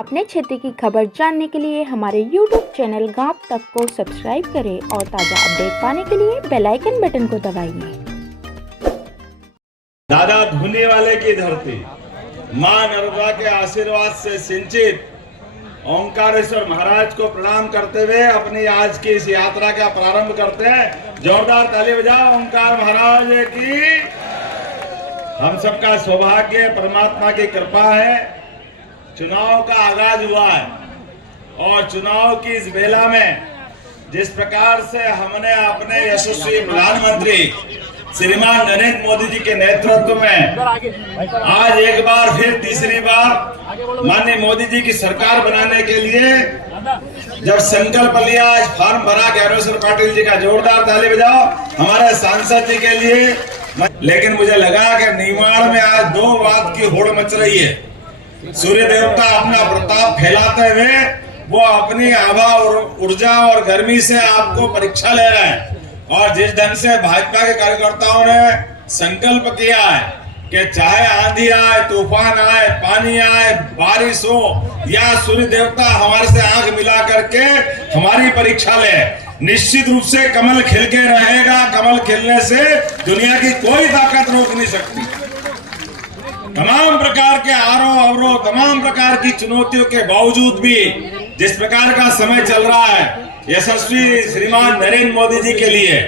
अपने क्षेत्र की खबर जानने के लिए हमारे YouTube चैनल गांव तक को सब्सक्राइब करें और ताज़ा अपडेट पाने के लिए बेल आइकन बटन को दबाइए। दादा धुने वाले की धरती मां नर्मदा के आशीर्वाद से सिंचित ओंकारेश्वर महाराज को प्रणाम करते हुए अपनी आज की इस यात्रा का प्रारंभ करते हैं। जोरदार ताली बजाओ ओंकार महाराज की। हम सबका सौभाग्य परमात्मा की कृपा है, चुनाव का आगाज हुआ है और चुनाव की इस बेला में जिस प्रकार से हमने अपने यशस्वी प्रधानमंत्री श्रीमान नरेंद्र मोदी जी के नेतृत्व में आज एक बार फिर तीसरी बार माननीय मोदी जी की सरकार बनाने के लिए जब संकल्प लिया, आज फॉर्म भरा गैरोसर पाटिल जी का जोरदार ताली बजाओ हमारे सांसद जी के लिए। लेकिन मुझे लगा कि निमाड़ में आज दो बात की होड़ मच रही है। सूर्य देवता अपना प्रताप फैलाते हुए वो अपनी आभा और ऊर्जा और गर्मी से आपको परीक्षा ले रहे हैं और जिस ढंग से भाजपा के कार्यकर्ताओं ने संकल्प किया है कि चाहे आंधी आए, तूफान आए, पानी आए, बारिश हो या सूर्य देवता हमारे से आंख मिला करके हमारी परीक्षा ले, निश्चित रूप से कमल खिल के रहेगा। कमल खिलने से दुनिया की कोई ताकत रोक नहीं सकती। तमाम प्रकार के आरोप अवरोध, तमाम प्रकार की चुनौतियों के बावजूद भी जिस प्रकार का समय चल रहा है यशस्वी श्रीमान नरेंद्र मोदी जी के लिए,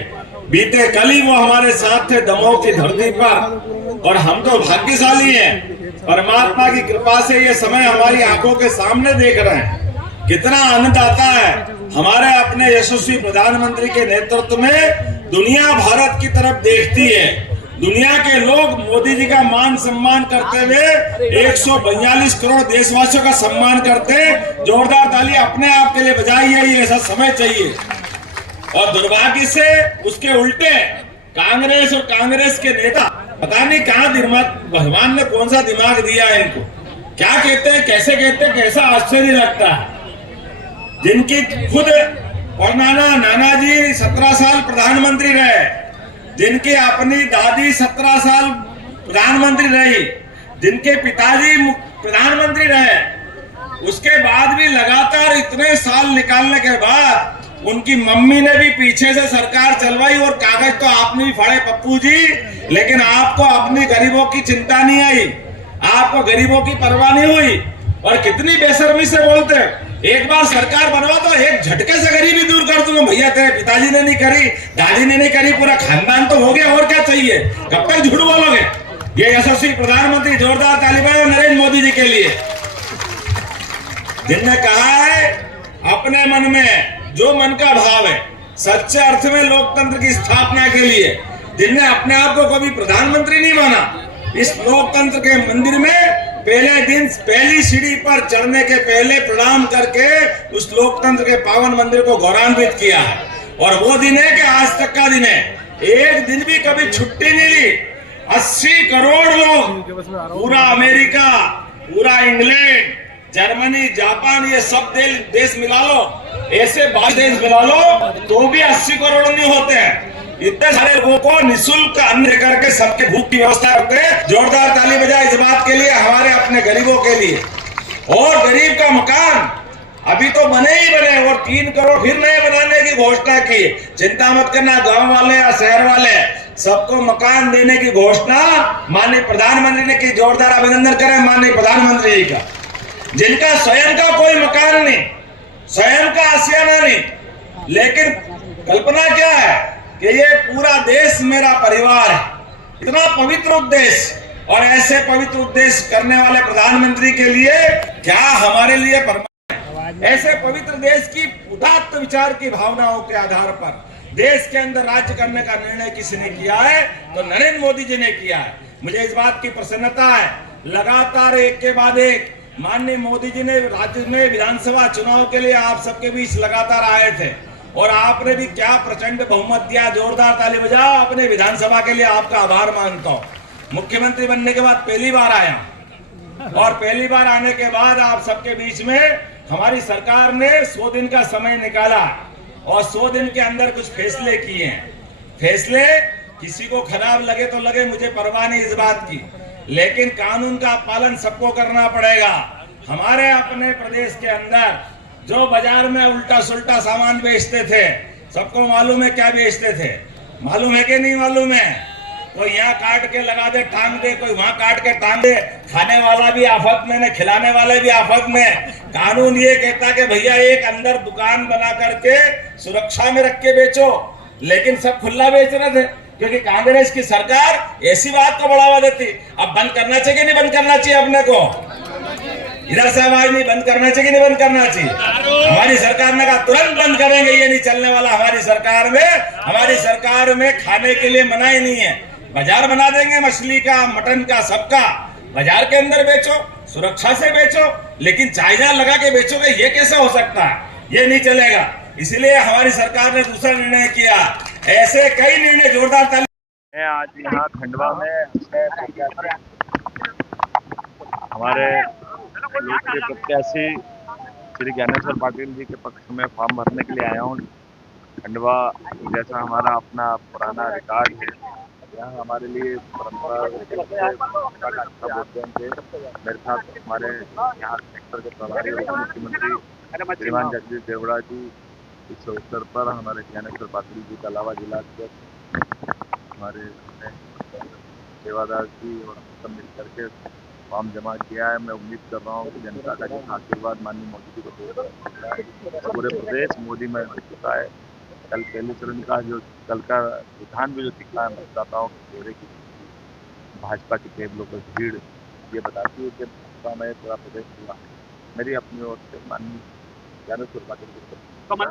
बीते कल ही वो हमारे साथ थे दमोह की धरती पर और हम तो भाग्यशाली हैं। परमात्मा की कृपा से ये समय हमारी आंखों के सामने देख रहे हैं। कितना आनंद आता है हमारे अपने यशस्वी प्रधानमंत्री के नेतृत्व में। दुनिया भारत की तरफ देखती है, दुनिया के लोग मोदी जी का मान सम्मान करते हुए 142 करोड़ देशवासियों का सम्मान करते हैं। जोरदार ताली अपने आप के लिए बजाइए, ये ऐसा समय चाहिए। और दुर्भाग्य से उसके उल्टे कांग्रेस और कांग्रेस के नेता पता नहीं कहां दिमाग, भगवान ने कौन सा दिमाग दिया है इनको, क्या कहते हैं, कैसे कहते हैं, कैसा आश्चर्य लगता है। जिनकी खुद और नाना जी 17 साल प्रधानमंत्री रहे, जिनकी अपनी दादी 17 साल प्रधानमंत्री रही, जिनके पिताजी प्रधानमंत्री रहे, उसके बाद भी लगातार इतने साल निकालने के बाद उनकी मम्मी ने भी पीछे से सरकार चलवाई और कागज तो आपने भी फाड़े पप्पू जी, लेकिन आपको अपनी गरीबों की चिंता नहीं आई, आपको गरीबों की परवाह नहीं हुई। और कितनी बेशर्मी से बोलते हैं, एक बार सरकार बनवा तो एक झटके से गरीबी दूर कर दूंगा। भैया तेरे पिताजी ने नहीं करी, दादी ने नहीं करी, पूरा खानदान तो हो गया, और क्या चाहिए, कब तक झूठ बोलोगे। ये यशस्वी प्रधानमंत्री, जोरदार ताली बजाओ नरेंद्र मोदी जी के लिए, जिनने कहा है अपने मन में जो मन का भाव है, सच्चे अर्थ में लोकतंत्र की स्थापना के लिए, जिनने अपने आप को कभी प्रधानमंत्री नहीं माना, इस लोकतंत्र के मंदिर में पहले दिन पहली सीढ़ी पर चढ़ने के पहले प्रणाम करके उस लोकतंत्र के पावन मंदिर को गौरवान्वित किया है। और वो दिन है कि आज तक का दिन है, एक दिन भी कभी छुट्टी नहीं ली। 80 करोड़ लोग, पूरा अमेरिका, पूरा इंग्लैंड, जर्मनी, जापान, ये सब देश मिला लो, ऐसे 22 देश मिला लो तो भी 80 करोड़ नहीं होते हैं। इतने सारे लोगों को निःशुल्क अन्न देकर के सबके भूख की व्यवस्था करते हैं। जोरदार ताली बजाए इस बात के लिए, हमारे अपने गरीबों के लिए। और गरीब का मकान अभी तो बने ही बने और 3 करोड़ फिर नए बनाने की घोषणा की। चिंता मत करना, गांव वाले या शहर वाले सबको मकान देने की घोषणा माननीय प्रधानमंत्री ने की। जोरदार अभिनंदन करें माननीय प्रधानमंत्री जी का, जिनका स्वयं का कोई मकान नहीं, स्वयं का आशियाना नहीं, लेकिन कल्पना क्या है कि ये पूरा देश मेरा परिवार है। इतना पवित्र उद्देश्य और ऐसे पवित्र उद्देश्य करने वाले प्रधानमंत्री के लिए क्या हमारे लिए ऐसे पवित्र देश की उदात्त विचार की भावनाओं के आधार पर देश के अंदर राज्य करने का निर्णय किसने किया है, तो नरेंद्र मोदी जी ने किया है। मुझे इस बात की प्रसन्नता है, लगातार एक के बाद एक माननीय मोदी जी ने राज्य में विधानसभा चुनाव के लिए आप सबके बीच लगातार आए थे और आपने भी क्या प्रचंड बहुमत दिया। जोरदार ताली बजाओ अपने विधानसभा के लिए, आपका आभार मानता हूँ। मुख्यमंत्री बनने के बाद पहली बार आया और पहली बार आने के बाद आप सबके बीच में हमारी सरकार ने 100 दिन का समय निकाला और 100 दिन के अंदर कुछ फैसले किए हैं। फैसले किसी को खराब लगे तो लगे, मुझे परवाह नहीं इस बात की, लेकिन कानून का पालन सबको करना पड़ेगा। हमारे अपने प्रदेश के अंदर जो बाजार में उल्टा सुल्टा सामान बेचते थे, सबको मालूम है क्या बेचते थे, मालूम है कि नहीं मालूम है? कोई यहाँ काट के लगा दे टांग दे, कोई वहां काट के टांग दे। खाने वाला भी आफत में, खिलाने वाले भी आफत में। कानून ये कहता कि भैया एक अंदर दुकान बना करके सुरक्षा में रख के बेचो, लेकिन सब खुला बेच रहे थे, क्योंकि कांग्रेस की सरकार ऐसी बात को बढ़ावा देती। अब बंद करना चाहिए कि नहीं बंद करना चाहिए? अपने को इधर से आवाज नहीं, बंद करना चाहिए कि नहीं बंद करना चाहिए? हमारी सरकार ने कहा तुरंत बंद करेंगे, ये नहीं चलने वाला। हमारी सरकार में खाने के लिए मनाही नहीं है। बाजार बना देंगे मछली का, मटन का, सबका। बाजार के अंदर बेचो, सुरक्षा से बेचो, लेकिन चाइना लगा के बेचोगे, ये कैसे हो सकता है? ये नहीं चलेगा। इसलिए हमारी सरकार ने दूसरा निर्णय किया। ऐसे कई निर्णय जोरदार ताली। मैं आज यहाँ खंडवा में हमारे लोकप्रिय प्रत्याशी श्री ज्ञानेश्वर पाटिल जी के पक्ष में फॉर्म भरने के लिए आया हूँ। खंडवा जैसा हमारा अपना पुराना रिकॉर्ड है, यहाँ हमारे लिए परंपरा थे। मेरे साथ हमारे यहाँ सेक्टर के प्रभारी और मुख्यमंत्री श्रीमान जगदीश देवड़ा जी, इस अवसर पर हमारे ज्ञानेश्वर पाटिल जी के अलावा जिला हमारे सेवादार जी और सब मिल करके फॉर्म जमा किया है। मैं उम्मीद कर रहा हूँ कि जनता का जितना आशीर्वाद माननीय मोदी जी को पूरे प्रदेश मोदी में मिल चुका है। कल पहले चरण का जो कल का रुझान भी जो दिखा है मतदाताओं के चेहरे की, भाजपा के टेबलों पर भीड़, ये बताती है कि भाजपा में पूरा प्रदेश हुआ है। मेरी अपनी ओर से माननीय ज्ञानेश्वर पाटिल जी